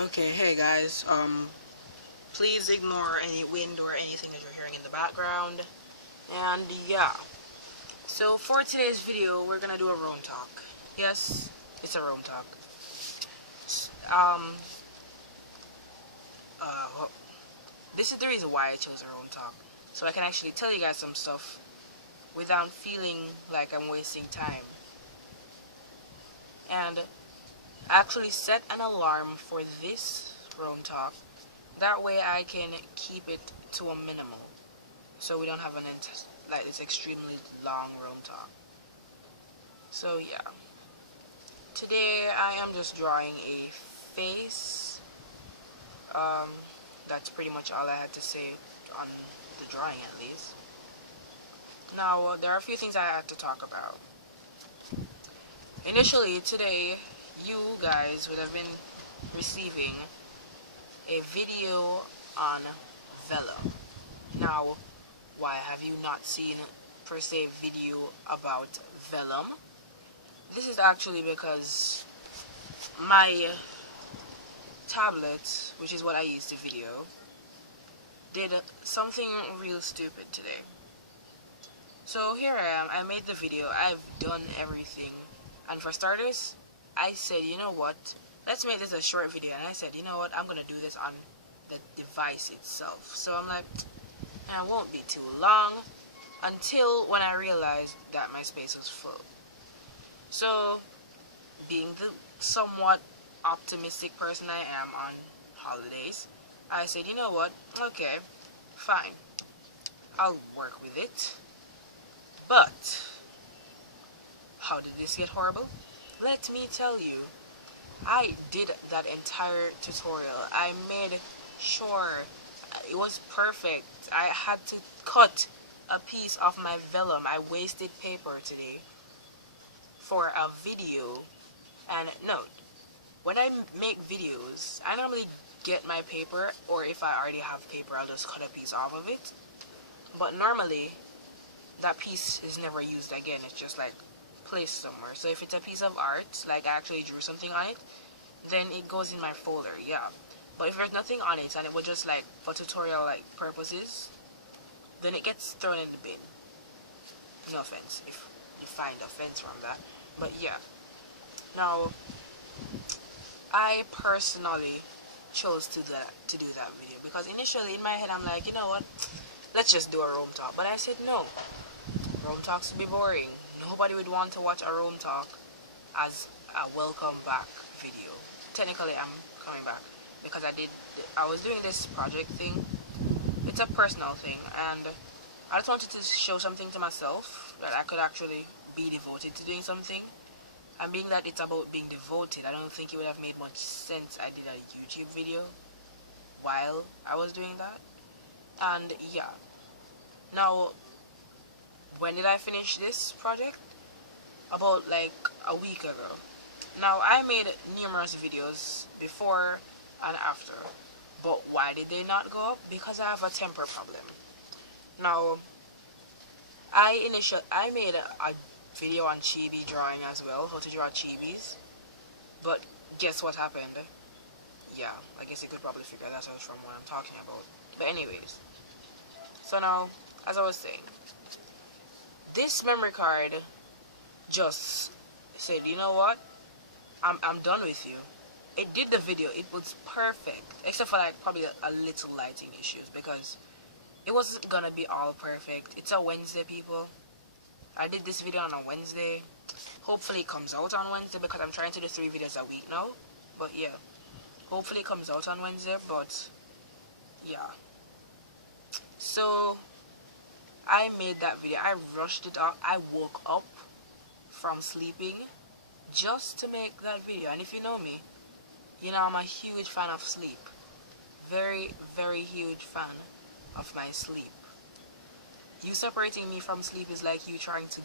Okay, hey guys, please ignore any wind or anything that you're hearing in the background. And yeah, so for today's video, we're gonna do a roam talk. Yes, it's a roam talk. S- Um, well, this is the reason why I chose a roam talk. So I can actually tell you guys some stuff without feeling like I'm wasting time. And actually set an alarm for this roam talk. That way I can keep it to a minimum. So we don't have like this extremely long room talk. So yeah, today I am just drawing a face. Um, that's pretty much all I had to say on the drawing, at least. Now there are a few things I had to talk about. Initially today, you guys would have been receiving a video on vellum. Now, why have you not seen per se video about vellum? This is actually because my tablet, which is what I use to video, did something real stupid today. So here I am, I made the video, I've done everything, and for starters, I said, you know what, let's make this a short video, and I said, you know what, I'm gonna do this on the device itself. So I'm like, and it won't be too long, until when I realized that my space was full. So, being the somewhat optimistic person I am on holidays, I said, you know what, okay, fine, I'll work with it. But, how did this get horrible? Let me tell you, I did that entire tutorial. I made sure it was perfect. I had to cut a piece of my vellum. I wasted paper today for a video. And note, when I make videos, I normally get my paper, or if I already have paper, I'll just cut a piece off of it. But normally, that piece is never used again. It's just like placed somewhere. So if it's a piece of art, like I actually drew something on it, then it goes in my folder, yeah. But if there's nothing on it and it was just like for tutorial like purposes, then it gets thrown in the bin. No offense if you find offense from that. But yeah. Now, I personally chose to do that video because initially in my head I'm like, you know what, let's just do a room talk. But I said no, room talks would be boring. Nobody would want to watch a room talk as a welcome back video. Technically I'm coming back because I was doing this project thing. It's a personal thing, and I just wanted to show something to myself that I could actually be devoted to doing something. And being that it's about being devoted, I don't think it would have made much sense I did a YouTube video while I was doing that. And yeah. Now, when did I finish this project? About like a week ago. Now, I made numerous videos before and after. But why did they not go up? Because I have a temper problem. Now, I made a video on chibi drawing as well, how to draw chibis. But guess what happened? Yeah, I guess you could probably figure that out from what I'm talking about. But anyways, so now, as I was saying, this memory card just said, you know what? I'm done with you. It did the video, it was perfect, except for like probably a little lighting issues because it wasn't gonna be all perfect. It's a Wednesday, people. I did this video on a Wednesday. Hopefully it comes out on Wednesday because I'm trying to do 3 videos a week now. But yeah, hopefully it comes out on Wednesday, but yeah. So, I made that video. I rushed it out. I woke up from sleeping just to make that video. And if you know me, you know I'm a huge fan of sleep. Very, very huge fan of my sleep. You separating me from sleep is like you trying to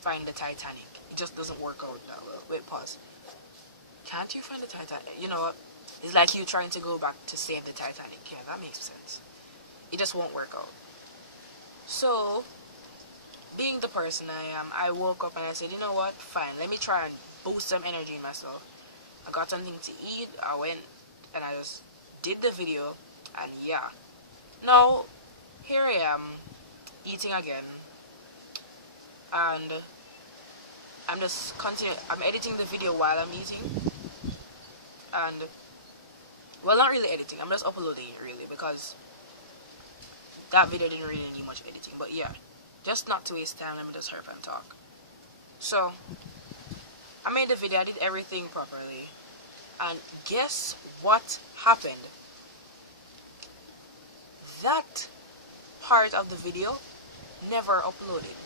find the Titanic. It just doesn't work out that well. Wait, pause. Can't you find the Titanic? You know what? It's like you trying to go back to save the Titanic. Yeah, that makes sense. It just won't work out. So, being the person I am, I woke up and I said, you know what? Fine, let me try and boost some energy in myself. I got something to eat. I went and I just did the video, and yeah. Now, here I am, eating again, and I'm editing the video while I'm eating, and, well, not really editing, I'm just uploading it, really, because that video didn't really need much editing, but yeah, just not to waste time, let me just hurry up and talk. So, I made the video, I did everything properly, and guess what happened? That part of the video never uploaded.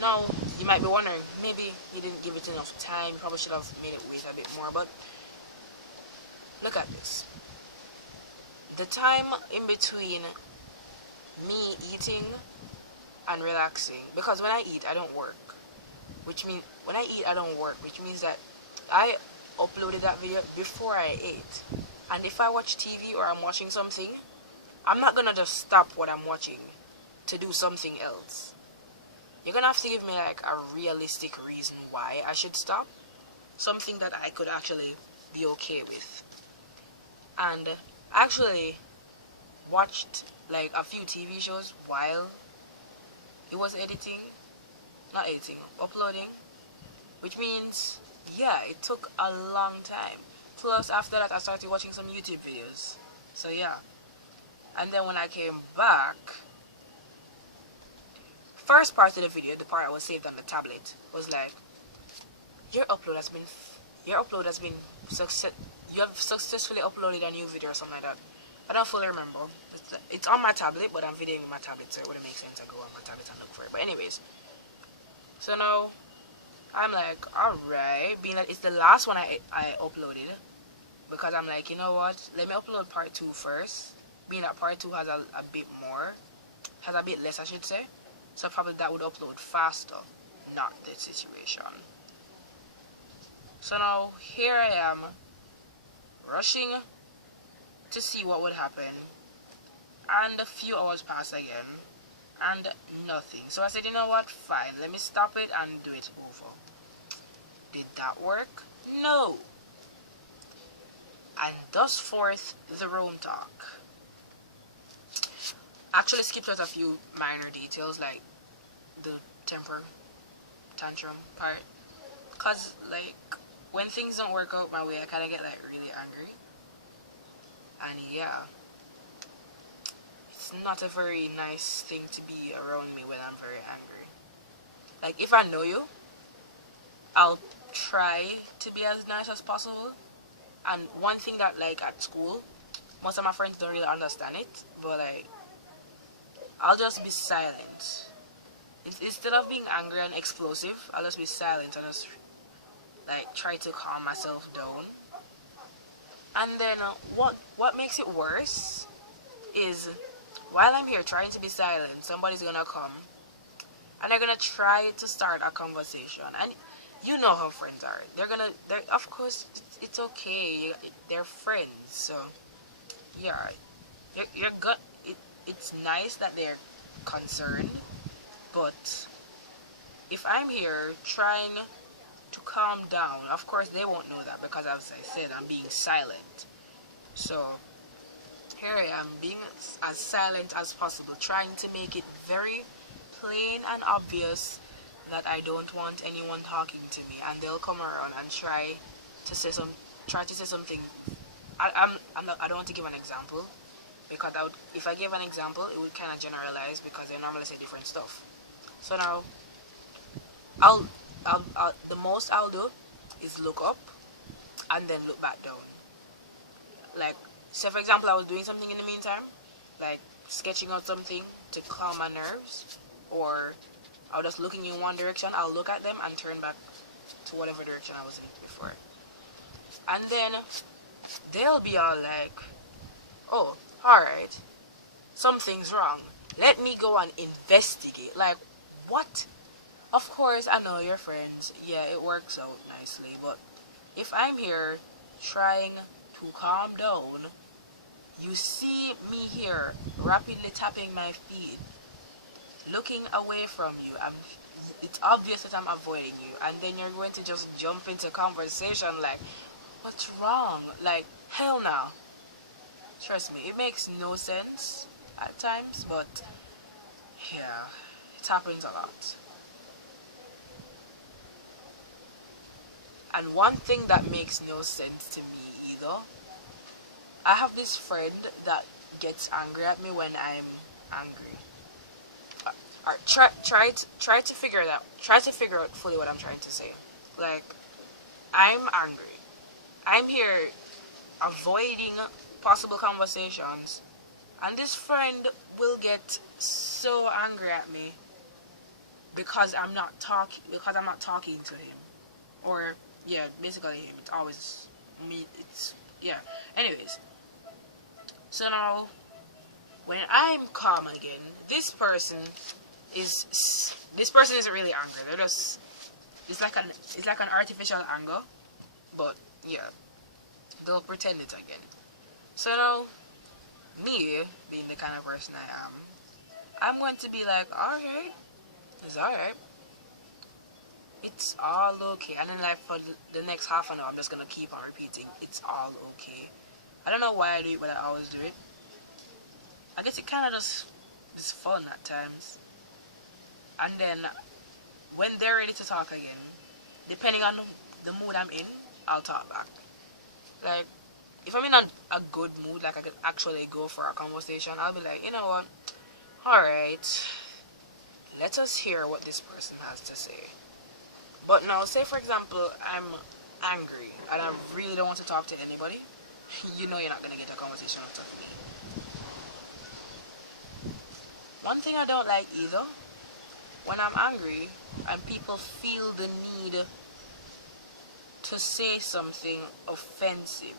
Now, you might be wondering, maybe he didn't give it enough time, you probably should have made it wait a bit more, but look at this. The time in between me eating and relaxing, because when I eat, I don't work, which means, which means that I uploaded that video before I ate, and if I watch TV or I'm watching something, I'm not gonna just stop what I'm watching to do something else. You're gonna have to give me like a realistic reason why I should stop, something that I could actually be okay with. And actually watched like a few TV shows while it was uploading, which means, yeah, it took a long time. Plus, after that, I started watching some YouTube videos. So yeah, and then when I came back, first part of the video, the part I was saved on the tablet, was like, your upload has been you have successfully uploaded a new video or something like that. I don't fully remember. It's on my tablet, but I'm videoing with my tablet, so it wouldn't make sense to go on my tablet and look for it. But anyways, so now I'm like, alright, being that it's the last one I uploaded, because I'm like, you know what, let me upload part 2 first, being that part 2 has a bit less, I should say, so probably that would upload faster, not the situation. So now, here I am, rushing to see what would happen, and a few hours pass again, and nothing. So I said, you know what, fine, let me stop it and do it over. Did that work? No. And thus forth the room talk. Actually skipped out a few minor details like the temper tantrum part, cause like when things don't work out my way, I kind of get like really angry. And yeah, it's not a very nice thing to be around me when I'm very angry. Like, if I know you, I'll try to be as nice as possible. And one thing that, like, at school, most of my friends don't really understand it, but like, I'll just be silent. Instead of being angry and explosive, I'll just be silent and just like try to calm myself down. And then what makes it worse is, while I'm here trying to be silent, somebody's gonna come and they're gonna try to start a conversation. And you know how friends are. Of course, it's okay. They're friends. So yeah, it's nice that they're concerned, but if I'm here trying to calm down, of course they won't know that, because as I said, I'm being silent. So here I am being as silent as possible, trying to make it very plain and obvious that I don't want anyone talking to me, and they'll come around and try to say something. I don't want to give an example, because if I give an example, it would kind of generalize, because they normally say different stuff. So now, the most I'll do is look up and then look back down. Like, say for example, I was doing something in the meantime, like sketching out something to calm my nerves, or I was just looking in one direction, I'll look at them and turn back to whatever direction I was in before. And then they'll be all like, oh, alright, something's wrong. Let me go and investigate. Like, what? Of course, I know you're friends. Yeah, it works out nicely. But if I'm here trying to calm down, you see me here rapidly tapping my feet, looking away from you. It's obvious that I'm avoiding you. And then you're going to just jump into conversation like, What's wrong? Like, hell no. Trust me, it makes no sense at times, but yeah, it happens a lot. And one thing that makes no sense to me either, I have this friend that gets angry at me when I'm angry. Alright, try to figure it out. Try to figure out fully what I'm trying to say. Like, I'm angry. I'm here avoiding possible conversations, and this friend will get so angry at me because I'm not talking to him, or yeah, basically him. It's always me. It's yeah. Anyways, so now when I'm calm again, is this person isn't really angry. They're just it's like an artificial anger, but yeah, they'll pretend it again. So now, me being the kind of person I am, I'm going to be like, alright, it's alright. It's all okay. And then like for the next half an hour, I'm just gonna keep on repeating, it's all okay. I don't know why I do it, but I always do it. I guess it kind of just is fun at times. And then when they're ready to talk again, depending on the mood I'm in, I'll talk back. Like, if I'm in a good mood, like I could actually go for a conversation, I'll be like, you know what? Alright, let us hear what this person has to say. But now, say for example, I'm angry and I really don't want to talk to anybody. You know you're not going to get a conversation out of me. One thing I don't like either, when I'm angry and people feel the need to say something offensive,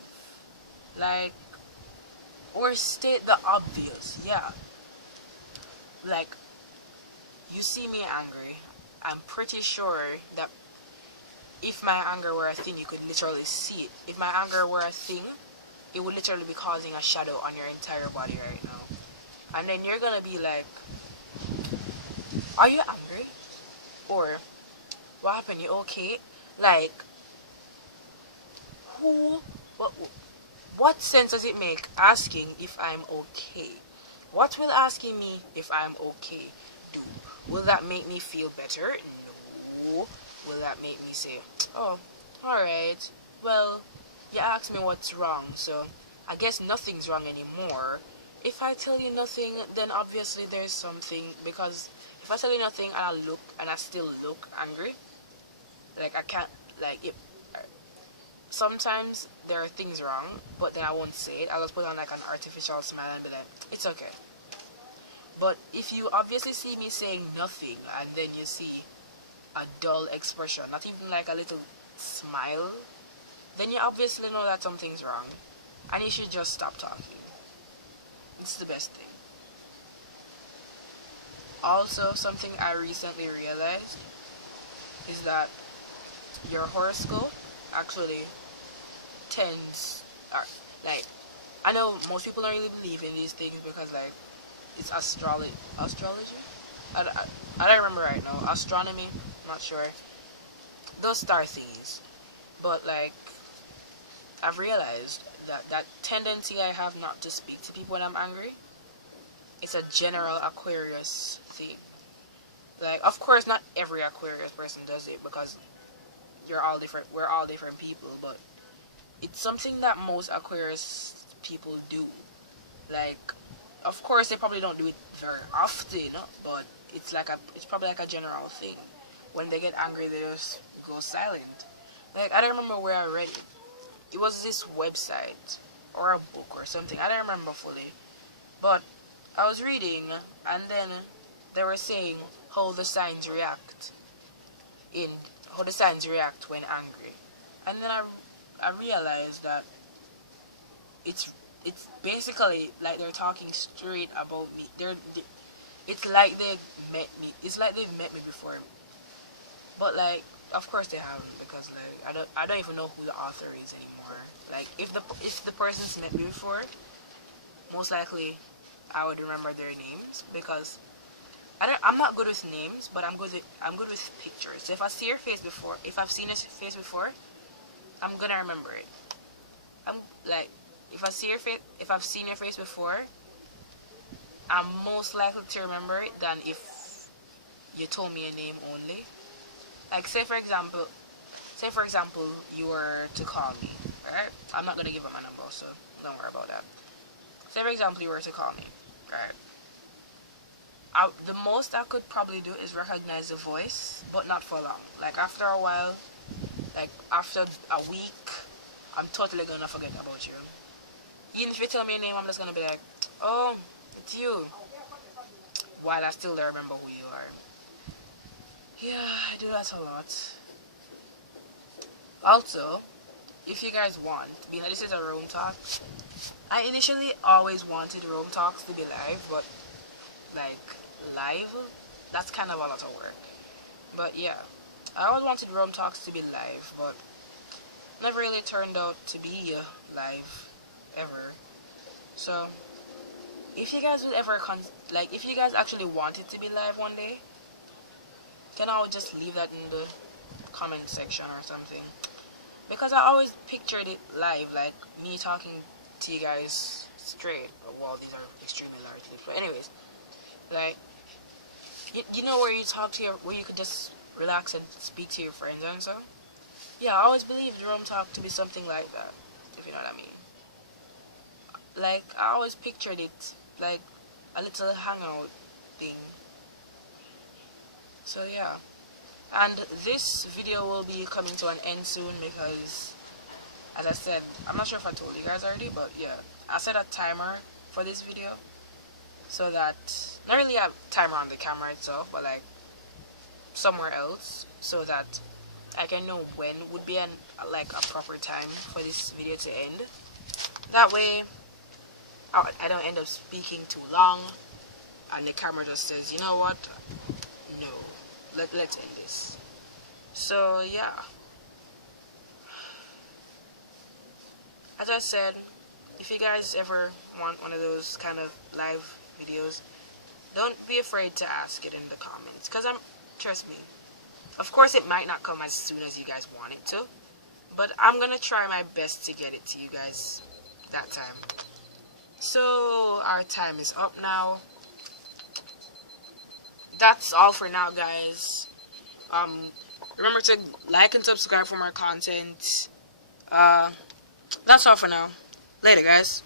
like, or state the obvious. Yeah, like, you see me angry, I'm pretty sure that if my anger were a thing, you could literally see it. If my anger were a thing, it would literally be causing a shadow on your entire body right now. And then you're gonna be like, are you angry? Or, what happened? You okay? Like, what sense does it make asking if I'm okay? What will asking me if I'm okay do? Will that make me feel better? No. Will that make me say, oh, alright, well, you asked me what's wrong, so I guess nothing's wrong anymore. If I tell you nothing, then obviously there's something, because if I tell you nothing and I still look angry, like I can't, like, sometimes there are things wrong, but then I won't say it. I'll just put on like an artificial smile and be like, it's okay. But if you obviously see me saying nothing and then you see a dull expression, not even like a little smile, then you obviously know that something's wrong and you should just stop talking. It's the best thing. Also, something I recently realized is that your horoscope actually tends, like, I know most people don't really believe in these things because, like, it's astrology? I don't remember right now. Astronomy? I'm not sure. Those star thingies. But, like, I've realized that tendency I have not to speak to people when I'm angry, it's a general Aquarius thing. Like, of course, not every Aquarius person does it because we're all different people, but it's something that most Aquarius people do. Like, of course, they probably don't do it very often, but it's probably like a general thing. When they get angry, they just go silent. Like, I don't remember where I read it. It was this website or a book or something. I don't remember fully, but I was reading, and then they were saying how the signs react when angry, and then I realized that it's basically like they're talking straight about me. It's like they've met me. It's like they've met me before, but like, of course they haven't, because like I don't even know who the author is anymore. Like, if the person's met me before, most likely I would remember their names, because I'm not good with names, but I'm good with pictures. So if I see your face before, if I've seen your face before, I'm gonna remember it. I'm like, if I see your face, if I've seen your face before, I'm most likely to remember it than if you told me a name only. Like, say for example, you were to call me, right? I'm not gonna give up my number, so don't worry about that. Say for example, you were to call me, right? The most I could probably do is recognize the voice, but not for long. Like after a while, like after a week, I'm totally gonna forget about you. Even if you tell me your name, I'm just gonna be like, oh, it's you. While I still remember who you are. Yeah, I do that a lot. Also, if you guys want, being that this is a room talk, I initially always wanted room talks to be live, but like live, that's kind of a lot of work. But yeah, I always wanted room talks to be live, but never really turned out to be live ever. So if you guys would ever if you guys actually want it to be live one day, then I'll just leave that in the comment section or something. Because I always pictured it live, like me talking to you guys straight. Well, these are extremely large clips, but anyways, like you know where you talk to where you could just relax and speak to your friends and so. Yeah, I always believed room talk to be something like that, if you know what I mean. Like I always pictured it like a little hangout thing. So yeah. And this video will be coming to an end soon because, as I said, I'm not sure if I told you guys already, but yeah, I set a timer for this video so that, not really a timer on the camera itself, but like somewhere else, so that I can know when would be like a proper time for this video to end. That way, I don't end up speaking too long, and the camera just says, you know what? No. Let's end this. So yeah, as I said, if you guys ever want one of those kind of live videos, don't be afraid to ask it in the comments, because trust me, of course it might not come as soon as you guys want it to, but I'm gonna try my best to get it to you guys that time. So our time is up now. That's all for now, guys. Remember to like and subscribe for more content. That's all for now. Later, guys.